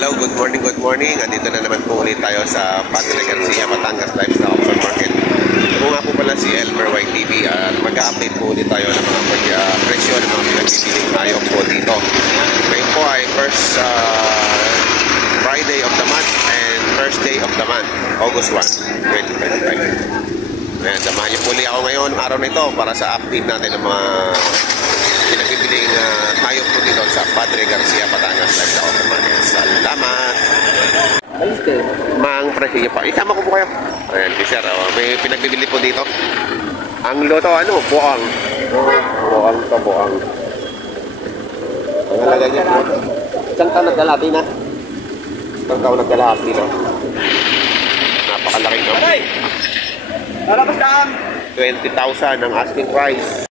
Hello, good morning. Andito na naman po ulit tayo sa Padre Garcia, Batangas Livestock Auction Market. Ito nga po pala si Elmer YTV at mag-update po ulit tayo ng mga presyo ng mga pinagpipiling tayo po dito. Ngayon po ay first Friday of the month and first day of the month, August 1, 2025. Ayan, samahan niyo po ulit ako ngayon, araw na ito, para sa update natin ng mga pinagpipiling tayo po dito sa Padre Garcia, Batangas Livestock Auction Market. Salamat! Mang presyo pa. Isama ko po kayo. Ayan, sir, may pinagbibili po dito. Ang loto, buang. Buang. Ang halaga niya po. Isang taon nagkalati na. Napakalaki na. 20,000 ang asking price.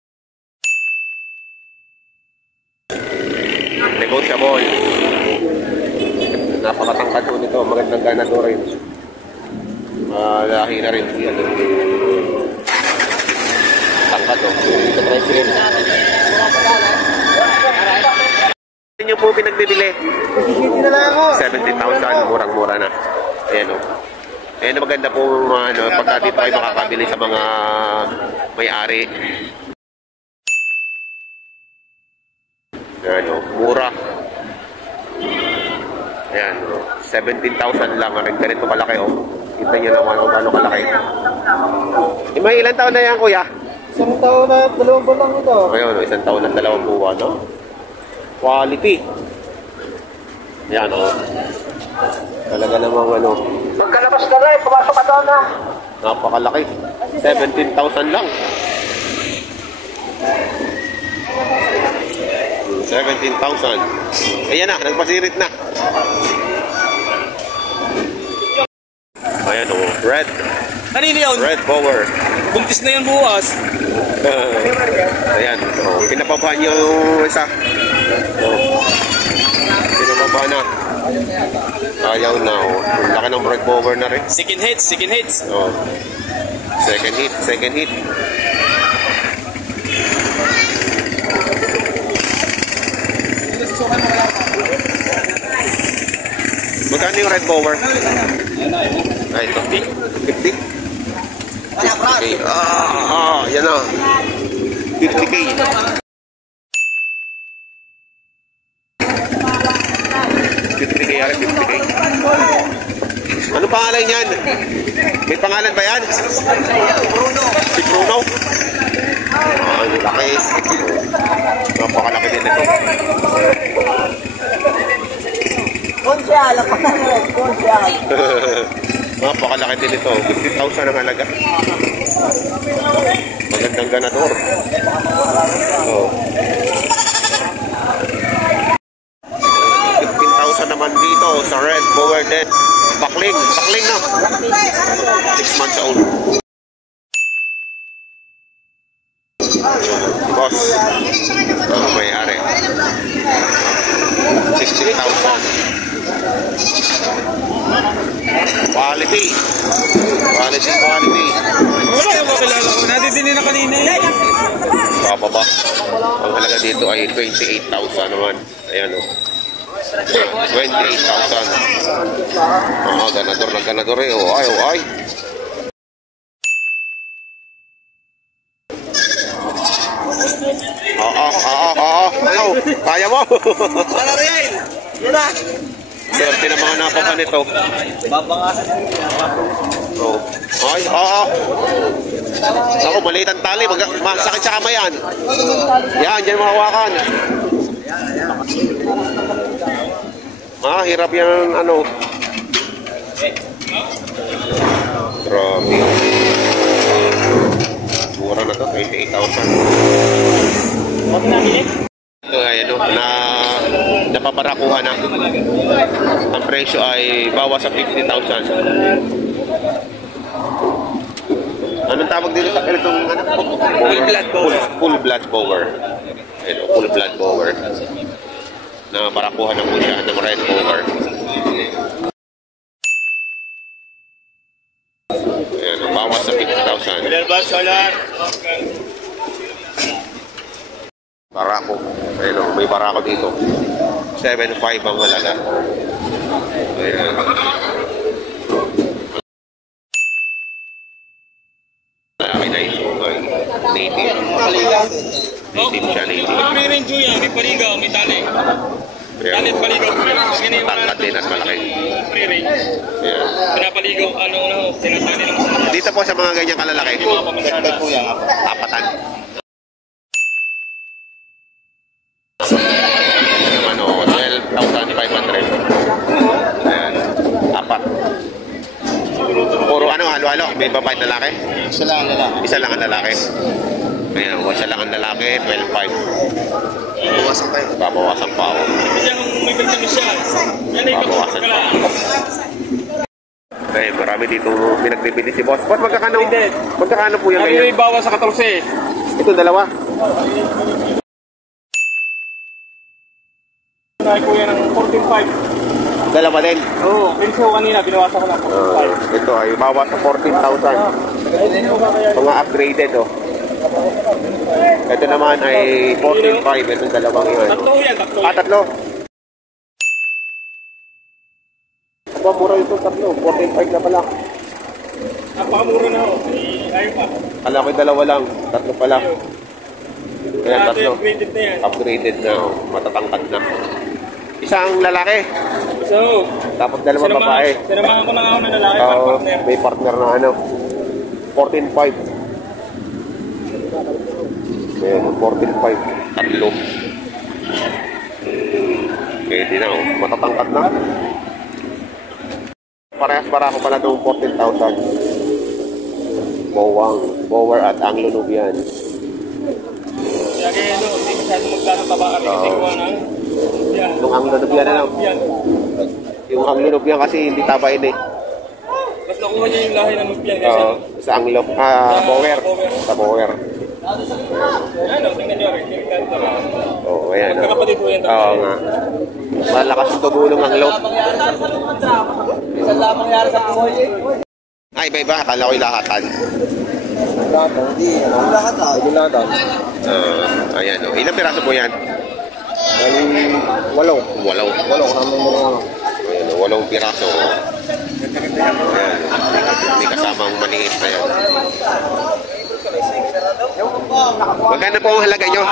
Negotiable. Napakatangkad po nito. Magandang ganado rin. Malaki na rin. Tangkad o. Ito price rin. Ano nyo po pinagbibili? 17,000. Murang-mura na. Ayan o. Ayan, maganda po pagka dito ay makakabili sa mga may-ari. Ayan o. Mura. Ayan, 17,000 lang. Ganito kalaki, oh. Kita nyo naman kung paano kalaki. May ilang taon na yan, kuya? Isang taon na 2 buwan lang ito. Ayun, isang taon na 2 buwan, no? Quality. Ayan, oh. Talaga namang Magkalabas ka rin, pumasok ka doon na. napakalaki. 17,000 lang. 17,000. Ayan na, nagpasirit na. Ayan o, red. Kanina yun? Red Bower. Buntis na yun bukas. Ayan, pinapaba niyo yung isa. Pinapaba na. Ayaw na o. Laki ng red Bower na rin. Second hits. Oh. Second hit. Magkano yung red Bower? Ay, ito. 50? 50K. Yan na. 50K. 50K, 50K. Ano pangalan yan? May pangalan ba yan? Si Bruno? Ang laki. Napakalaki din ito. Konsyal. Napakalaki din ito. 50,000 ang halaga. Magandang ganador. Oh. 15,000 naman dito sa red Bower din. Bakling na. 6 months old. Boss. May-ari. 60,000. Quality. Wala yung kakilala ko. Natitinin na kanina eh. Bababa. Ang halaga dito ay 28,000 naman. Ayan o. 28,000. Ganador eh. Ay. Ano? Kaya mo? Ano rin? Yun na. Swerte na mga napapa nito. Babangasan. Oh. Ay, Ako, maliit ang tali. Masakit sa kamay yan. Yan, dyan mahawakan. Hirap yan, Grabe. Mura na to, 28,000. Ito ay napaparakuha na. Ang presyo ay bawas sa 50,000. Anong tawag dito sa ganitong Full blood bower. Full blood bower. Na parakuha na po siya ng red bower. Ayan, bawas sa 50,000. Barako. Ayun, may barako dito. 7.5 ang halaga. Ayan. Malaki na yung sungay. Native. Native siya, native. May free range po yan. May paligaw, may tali. Tali at paligaw po yan. Tangkat din at malaki. Free range. Ayan. Pinapaligaw, sinasali ng masala. Dito po sa mga ganyang kalalaki. Yung mga pamansala. Apatan. Ano, 12,500. Ayan. Apat. Puro ano, halo-halo. May babae at lalaki. Isa lang ang lalaki. Isa lang ang lalaki. Ayan, isa lang ang lalaki. 12,500. Bawasan tayo. Babawasan pa ako. Kasi ang may vitamin siya. Yan ay Babawasan kapag pa. Ay, marami dito pinagbibili si boss. Boss, magkakano po yan Sabi ngayon? may bawas sa 14. Ito, dalawa. Nahay ko yan ng 14.5. Dalawa din. Oo, pinso kanina, binawasan ko ng 14.5. Ito ay bawas sa 14,000. Mga upgraded, oh. Ito naman ay 14,500. Itong dalawang yun. Tatlo yan, tatlo. Tatlo. Aba, mura ito, tatlo. 14,500 na pala. Napakamura na ho. Ayaw pa. Kala ko dalawa lang. Tatlo pala. Ayan, Ito tatlo. yung upgraded na yan. Upgraded na, oh. Matatangkad na. Isang lalaki. So, Tapos dalawang babae. sinamahan ko na ako ng lalaki, Oo, partner. may partner na ano. 14,500. Ayan, 14,500. Tatlo. Pwede na, oh. Matatangkad na. Parehas para ako pala itong 14,000. Bowang, bower at Anglo-Nubian. Kaya kaya ito, hindi masyadong magtataba kami kasi gawa ng yan. Yung Anglo-Nubian na lang. Yan. Yung Anglo-Nubian kasi hindi tabain eh. Mas nakuha niya yung lahi ng Nubian kasi Oo, sa Anglo, bower. Sa bower. ano, tingnan nyo rin, tingnan ito. Oo, ayan. Magkakapatid po yan. Oo nga. Malakas yung tubo ng Anglo. Isa lamang yara sa buhay eh. Ay, iba-iba. Akala ko yung lahatan. Hindi. Ang lahat ah. Yung lahat ah. Ayan, oh. Ilang piraso po yan? Ay, walo. Walaw. Walo namin mga ano. Ayan, oh, 8 piraso. Ayan, may kasamang maliit na yan. Magkano po ang halaga nyo?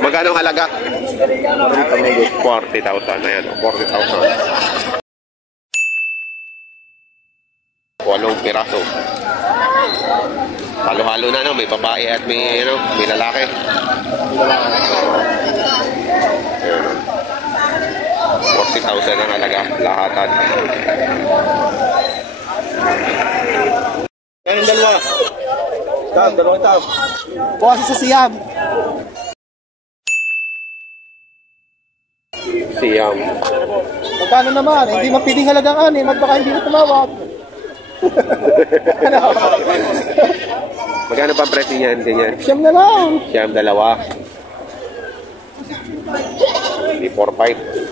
Magkano ang halaga? 40,000. Ayan, oh, 40,000. 8 piraso. Halo-halo na, no? May babae at may, ano, may lalaki. Ayan, oh. 40,000 ang halaga. Lahatan. Yan yung dalawa. Dalawang tao. Bukas sa siyam. Siyam. Magkano naman? Hindi mapiling halagaan eh. Baka hindi na tumawag. Ano? Magkano pa ang presyo niyan? Ganyan. Siyam na lang. Siyam, dalawa. Hindi, 4,500.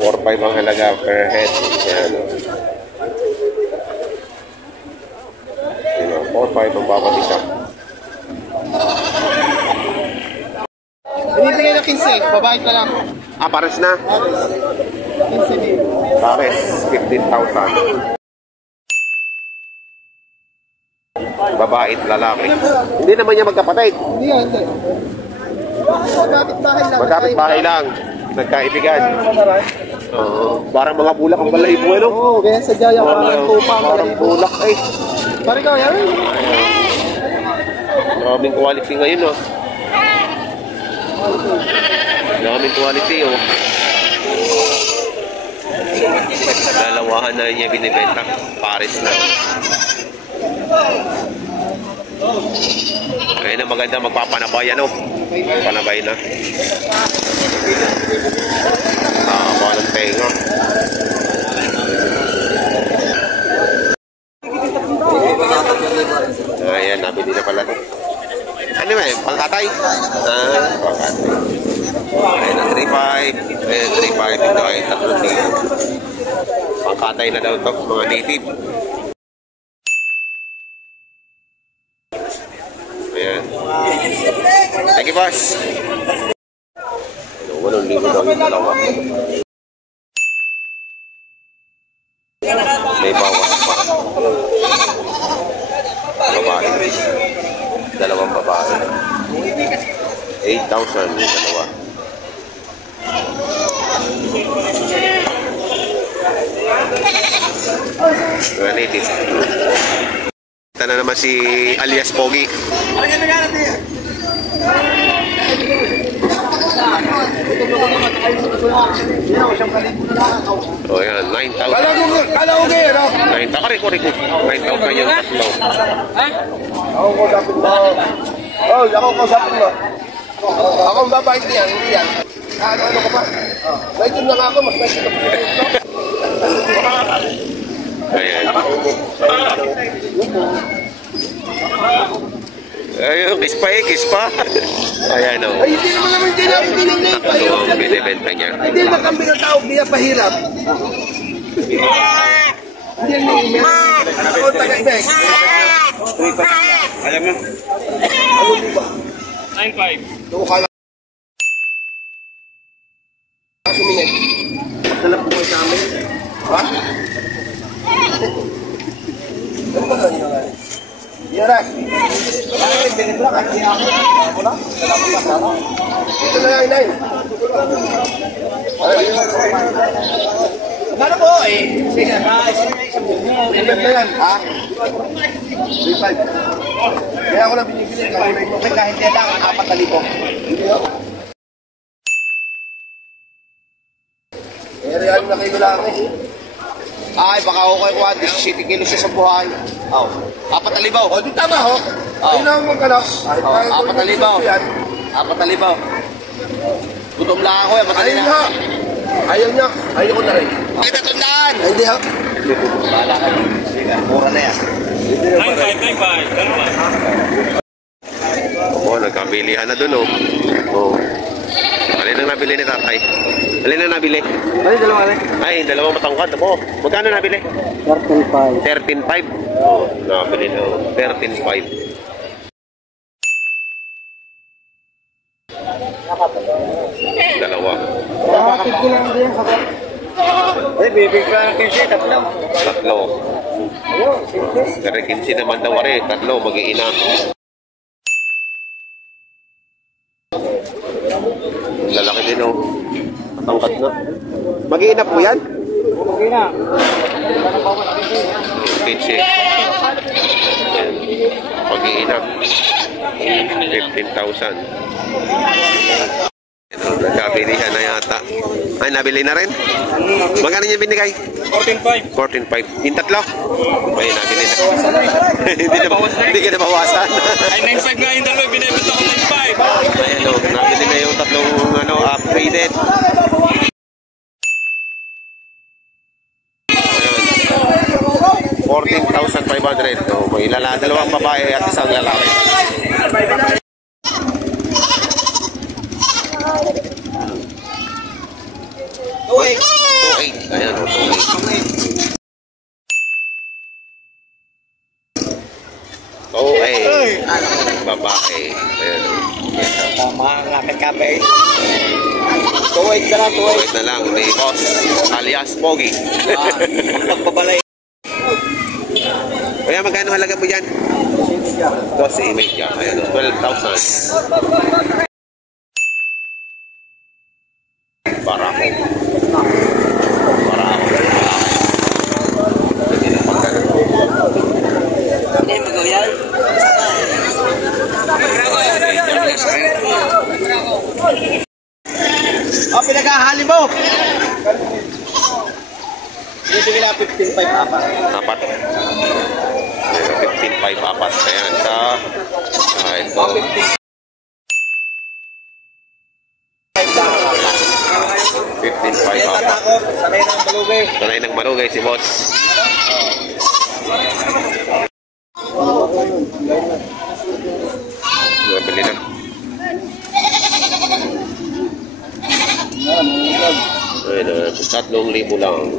4,500 ang halaga per head. Ayan, oh. Ayan, oh, 4,500 ang bawat isa. Binibigay ng 15. Babae na lang. Ah, pares na. 15 din. Pares, 15,000. Babae at lalaki. Hindi naman niya magkapatid. Hindi yan, hindi. Magkapit bahay lang. Magkapit bahay lang. Nagkaibigan. Oo. Parang mga bulak ang balahibo, ano? Oo, ganyan sa Jaya. Parang tupa. Parang bulak, eh. Parang ikaw yan. Maraming quality ngayon, oh. Maraming quality, oh. Lalawahan na niya binibenta. Paris na. Ayun na maganda magpapanabay, ano? Panabay na. Nakakakuha ng tenga. Ayan, nabili na pala ito. Ano ba eh? Pangkatay? Pangkatay. Ayan, 3,500. Ayan, 3,500. Ito ay 3,000. Pangkatay na daw ito, mga native. Ayan. Thank you, boss. 8,000 daw yung dalawa. 8,000 yung dalawa. Mga native. Ito na naman si alias Pogi. O yan, 9,000. Kala ko ngayon, no? 9,000 yung tatlo. Ako ko sabi mo. Oh, ako ko sabi mo. Ako ang babait niyan, hindi yan. Ano ka pa? Maitim na nga ako, mas maitim na pa. Ayan. Ayun, kiss pa. Ayan o. Ay, hindi naman tinignan. Tatlo ang binibenta niya. Hindi na kami ng tao, biya pahirap. Hindi na email. Ako taga-ibig. Alam mo? 9.5. Doon ka lang. Sumingit. Magdala po kayo sa amin. Ha? Ano ba lang yun? Yara. Ay, binibla ka. Hindi ako. Ako na. Salamat ka sana. Ito na lang, Inay. Ano po eh? Sige, Ibig na yan, ha? 3.5. Kaya ako na binibili. Kahit yan lang, 4,000. Hindi ako. Real na kayo lang eh. Ay, baka ako kayo kuha, 17 kilos siya sa buhay. Oo. 4,000. O, di tama ho. Ayun na ang magkano. 4,000. 4,000. Gutom lang ako yan, matali na. Ayaw niya. Ayaw ko na rin. Kita tundaan. Hindi ha. Bahala ka. Sige, mura na yan. 9.5. Oo, nagkabilihan na dun o. Oo. Alin ang nabili ni tatay? Alin ang nabili? Ay, dalawa rin. Ay, dalawang matangkad. Oo. Magkano nabili? 13.5. 13,500. Oo, nabili na. 13,500. Dalawa. Bakit ko lang din sa bak? Ay, bibig ka lang kasi, tatlo. Tatlo. Pero 15 naman daw rin. Tatlo, mag-iina. Lalaki din oh. Matangkat na. Mag-iina po yan? Okay na. 15. Ayan. Mag-iina. 15,000. Nagkabilihan na yata. Ay, nabili na rin? Magkano niya binigay? 14.5. 14,500. Yung tatlo? Ay, nabili na. Hindi ka na bawasan. Ay, 9.5 nga yung dalawa. Binibenta ko 9.5. Ayan o, nabili na yung tatlong upgraded. Ayan. 14,500. So, may dalawang babae at isang lalaki. Okay. 2,800. Ayan o, 2,800. Okay. Babae. Ayan o. Tama nga kape. Tuwait na lang, tuwait. Wait na lang, ni Boss alias Pogi. Magbabalay. Kaya magkano halaga mo dyan? 12,500. Ayan o, 12,000. Barako. Hindi na pagkano. Hindi mo gawin. Oh, pinagahali mo! Dito nila 15.5 apat. Apat. 15,500 apat. Ayan, sa ito. 15,500 apat. Sanay ng balugay. Sanay ng malugay si Boss. Nabili na. Ayan, 3,000 lang.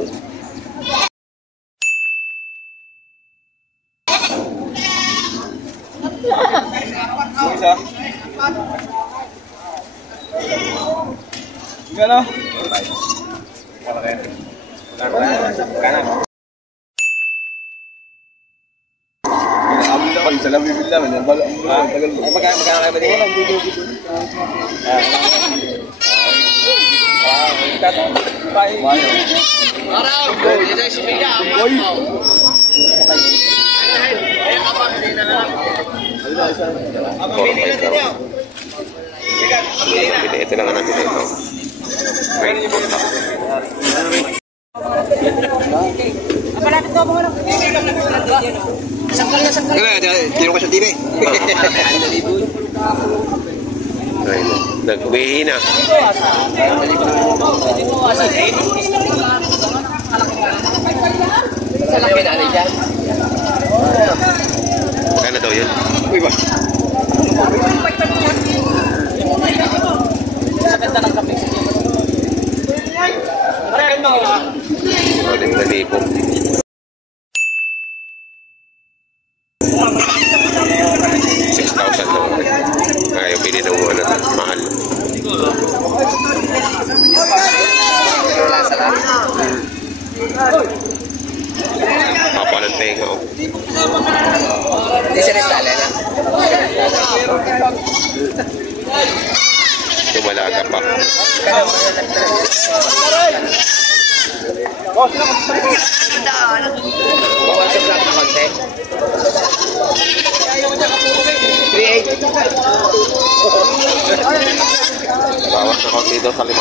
Gano? Isa lang bibig namin. Tagal mo. Magkano kayo ba din? Ito lang ang natin ito. Tiro ka sa TV. Nag-uwihi na. Kaya daw yun? Uy ba? Maling nalipo. $6,000 lang. Ayaw pili ng ano, mahal. Papa ng tenga. Oh. Hindi siya nestala na. Lumalaga pa. Bawasan lang ng konti. 3.8. Bawas na konti daw sa 5.